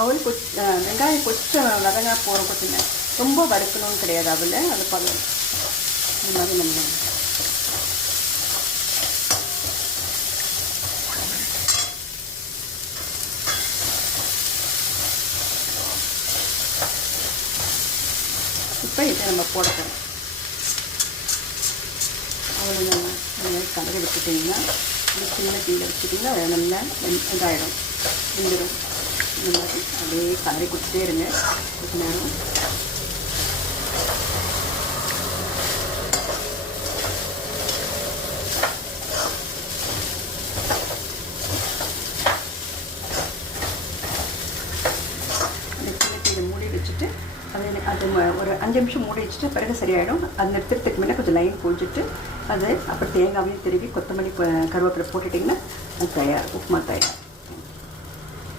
அவள் வெங்காயம் கொஞ்சம் வதங்கா போகிற கொச்சுங்க, ரொம்ப வறுக்கணும்னு கிடையாது அவள். அது பார்க்க இந்த மாதிரி நம்ம இப்போ இதை நம்ம போடணும். அவ்வளோ நல்லா கலரி வச்சுட்டிங்கன்னா, சின்ன தீயில் வச்சுட்டிங்கன்னா அது நல்லா இதாகிடும், வெந்துடும். இந்த மாதிரி அப்படியே கலரி கொடுத்துட்டே இருங்க கொஞ்ச நேரம். மூடி வச்சுட்டு அது ஒரு 5 நிமிஷம் மூடி வச்சுட்டு பிறகு சரியாயிடும். அது நிறுத்துறதுக்கு முன்னே கொஞ்சம் லைன் போஞ்சிட்டு அது அப்புறம் தேங்காவையும் திருவி கொத்தமல்லி கருவேப்பிலை போட்டுட்டிங்கன்னா அது தயார், உப்புமா தயார்.